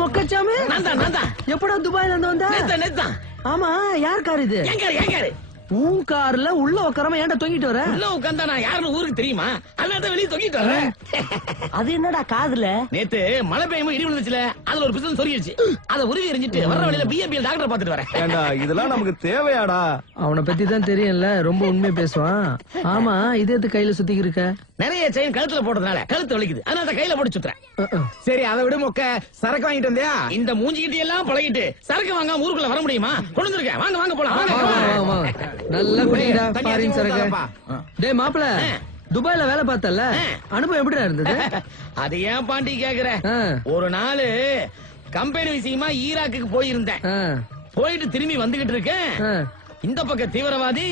மொக்கச்சாமி நான் தான் எப்படா துபாயில இருந்து வந்த? நேத்தான் ஆமா, யார் கார் இது? ஏன் காரு உன் கார்ல உள்ள உட்காராம ஏன்டா தொங்கிட்டு வர? உள்ள உட்கார்ந்தா நான் யாருன்னு ஊருக்கு தெரியுமா? அதனால வெளியே தொங்கிட்டு வரேன். அது என்னடா காதுல? நேத்து மழை பெய்யும் இடி விழுந்துச்சுல, அதுல ஒரு பிசல் சொருகிருச்சு. அத உருவி எரிஞ்சிட்டு வர்ற வழியில பிஎம்பிஎல் டாக்டர் பாத்துட்டு வரேன். ஏண்டா இதெல்லாம் நமக்கு தேவையாடா? அவனை பத்தி தான் தெரியும்ல, ரொம்ப உண்மையை பேசுவான். ஆமா, இது எது கையில சுத்திக்கு இருக்க? நிறைய செயின் கழுத்துல போட்டதுனால கழுத்து வலிக்குது, அதனால கையில போட்டு சுத்துறேன். சரி அதை விட மொக்க, சரக்கு வாங்கிட்டு வந்தியா? இந்த மூஞ்சிக்கிட்ட எல்லாம் பழகிட்டு சரக்கு வாங்காம ஊருக்குள்ள வர முடியுமா? கொண்டு வந்திருக்கேன், வாங்க வாங்க போலாம். வாங்க. நல்லா குடிடா தண்ணி ஃபாரின் சரக்கு. ஊத்தாதப்பா. டேய் மாப்பிள, துபாயில வேலை பார்த்தல, அனுபவம் எப்படிடா இருந்தது? அது ஏன் பாண்டி கேக்குற? ஆ. ஒரு நாள் கம்பெனி விஷயமா ஈராக்குக்கு போயிருந்தேன். ஆ, போயிட்டு திரும்பி வந்துகிட்டு இருக்கேன். ஆ. இந்த பக்கம் தீவிரவாதி,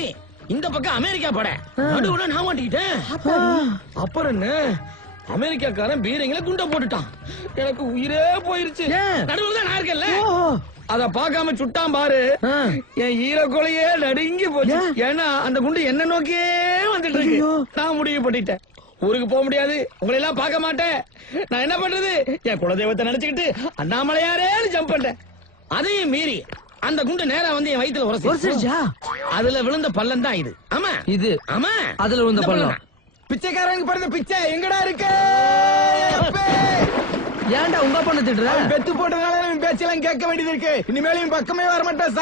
இந்த பக்கம் அமெரிக்கா படை. நடுவுல நான் மாட்டிக்கிட்டேன். அப்புறம் என்ன, அமெரிக்காக்காரன் பீரங்கில குண்ட போட்டுட்டான். எனக்கு உயிரே போயிருச்சு. ஏன்? நடுவுல தான் நான் இருக்கேன்ல. ஓ, அத பாக்காம சுட்டான் பாரு. ஆ. என் ஈரக்கொலையே நடுங்கி போச்சு. ஏன்? ஏன்னா அந்த குண்டு என்ன நோக்கியே வந்துட்டு இருக்கு. ஐயோ. நான் முடிவு பண்ணிட்டேன், ஊருக்கு போக முடியாது, உங்களை எல்லாம் பார்க்க மாட்டேன். நான் என்ன பண்றது? என் குலதெய்வத்தை நினைச்சுக்கிட்டு அண்ணாமலையாரேன்னு ஜம்ப் பண்ணேன். அதையும் மீறி அந்த குண்டு நேரா வந்து என் வயித்துல உரசிருச்சா? அதுல விழுந்த பள்ளம் தான் இது. ஆமா இது ஆமா, அதுல விழுந்த இந்த பள்ளம். பிச்சைக்காரங்க பிறந்த பிச்சை எங்கடா இருக்கு? ஏன்டா உங்க பொண்ணு திட்டுற? பெத்து போட்டதுனால பேச்செல்லாம் கேட்க வேண்டியது இருக்கு. இனிமேலும் பக்கமே வரமாட்டேன்.